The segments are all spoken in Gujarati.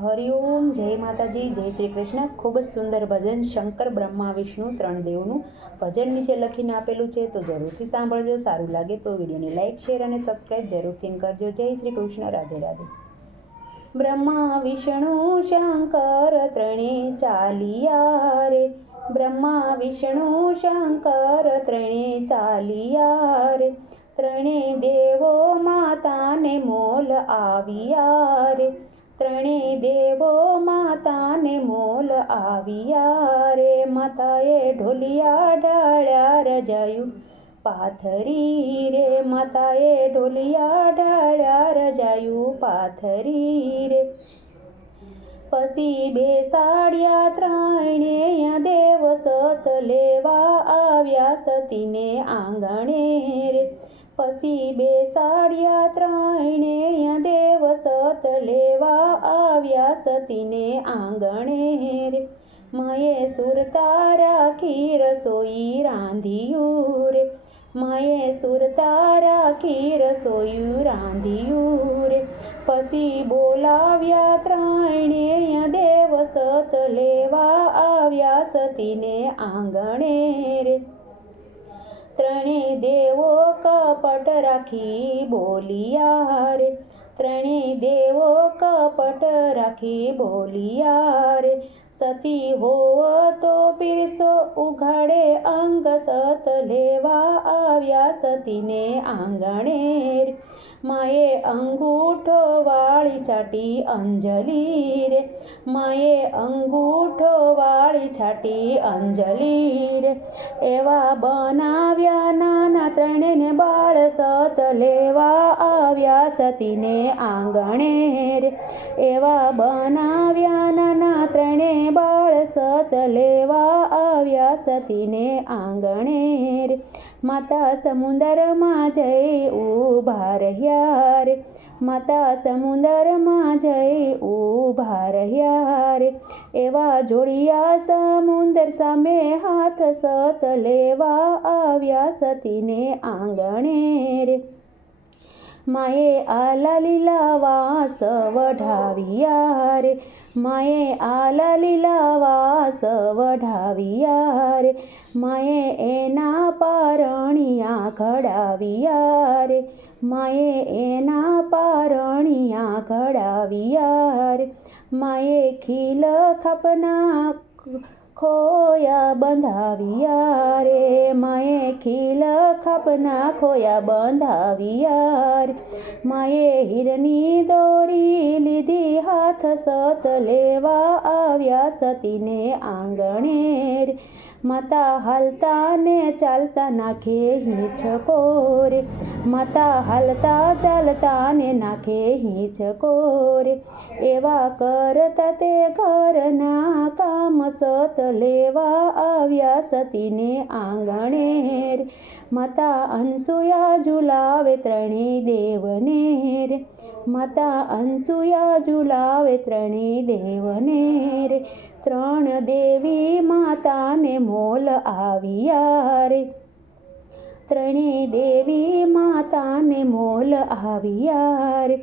હરિઓમ, જય માતાજી, જય શ્રી કૃષ્ણ। ખૂબ જ સુંદર ભજન શંકર બ્રહ્મા વિષ્ણુ ત્રણ દેવનું ભજન નીચે લખીને આપેલું છે, તો જરૂરથી સાંભળજો। સારું લાગે તો વિડીયોને લાઇક, શેર અને સબસ્ક્રાઈબ જરૂરથી કરજો। જય શ્રી કૃષ્ણ, રાધે રાધે। બ્રહ્મા વિષ્ણુ શંકર ત્રણે ચાલિયા રે, બ્રહ્મા વિષ્ણુ શંકર ત્રણે ચાલિયા રે, ત્રણે દેવો માતાને મોલ આવ્યા રે, ત્રણે દેવો માતાને મોલ આવ્યા રે। માતાએ ઢોલિયા ઢાળ્યા રજાયું પાથરી રે, માતાએ ઢોલિયા ઢાળ્યા રજાયું પાથરી રે। પછી બેસાડ્યા ત્રણેય દેવ સત લેવા આવ્યા સતીને આંગણે રે, પછી બેસાડ્યા ત્રણેય દેવ સત લેવા આવ્યા સતીને આંગણે રે। માએ સુરતા રાખી રસોઈ રાંધ્યું રે, માએ સુરતા રાખી રસોયું રાંધ્યું રે। પછી બોલાવ્યા ત્રણેય દેવ સત લેવા આવ્યા સતીને આંગણે રે। ત્રણે દેવો કપટ રાખી બોલિયા રે, ત્રણે દેવો કપટ રાખી બોલિયા રે। સતી હોવ તો પીરસો ઉઘાડે અંગ, સત લેવા આવ્યા સતીને આંગણે રે। માએ અંગૂઠો વાળી છાટી અંજલિ રે, માએ અંગૂઠો વાળી છાટી અંજલિ રે। એવા બનાવ્યા નાના ત્રણેને બાળ, સત લેવા આવ્યા સતીને આંગણે રે। એવા બનાવ્યા નાના ત્રણે બાળ, સત લેવા આવ્યા સતીને આંગણે રે। માતા સમુદરમાં જઈ ઊભા રહ્યા રે, માતા સમુદરમાં જઈ ઊભા રહ્યા રે। એવા જોડિયા સમુદર સામે હાથ, સત લેવા આવ્યા સતીને આંગણે રે। માએ આલા લીલા વાસ વઢાવ્યા રે, માએ આલા લીલા વાસ વઢાવ્યા રે। માએ એના પારણિયા ઘડાવ્યા રે, માએ એના પારણિયા ઘડાવ્યા રે। માએ ખીલ ખાપના ખોયા બંધાવ્યા રે, માએ ખીલ ખાપના ખોયા બંધાવ્યા રે। માએ હીરની દોરી લીધી હાથ, સત લેવા આવ્યા સતીને આંગણે રે। માતા હાલતા ને ચાલતા નાખે હિંચકો રે, માતા હાલતા ચાલતા ને નાખે હિંચકો રે। એવા કરતા તે ઘરના કામ, સત લેવા આવ્યા સતીને આંગણે રે। માતા અનસુયા ઝુલાવે ત્રણે દેવને રે, માતા અનસુયા ઝુલાવે ત્રણે દેવને રે। ત્રણ દેવી માતાને મોલ આવ્યા રે, ત્રણે દેવી માતાને મોલ આવ્યા રે।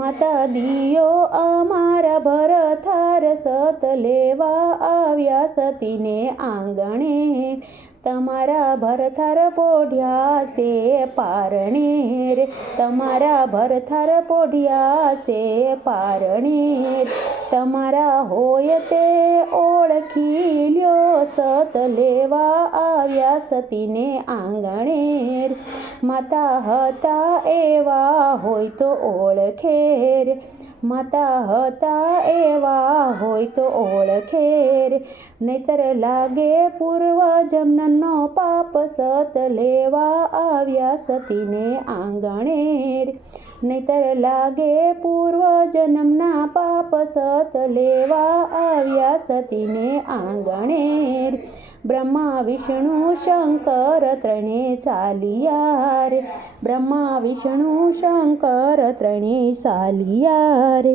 માતા દિયો અમારા ભરથાર, સત લેવા આવ્યા સતીને આંગણે। તમારા ભરથાર પોઢ્યા છે પારણે રે, તમારા ભરથાર પોઢ્યા છે પારણે રે। તમારા હોય તે ઓળખી લ્યો, સત લેવા આવ્યા સતીને આંગણે રે। માતા હતા એવા હોય તો ઓળખે રે, માતા હતા એવા હોય તો ઓળખે રે। નહીતર લાગે પૂર્વ જન્મનો પાપ, સત લેવા આવ્યા સતીને આંગણે રે। નહીતર લાગે પૂર્વ જન્મના પાપ, સત લેવા આવ્યા સતીને આંગણે રે। બ્રહ્મા વિષ્ણુ શંકર ત્રણે ચાલિયા રે, બ્રહ્મા વિષ્ણુ શંકર ત્રણે ચાલિયા રે।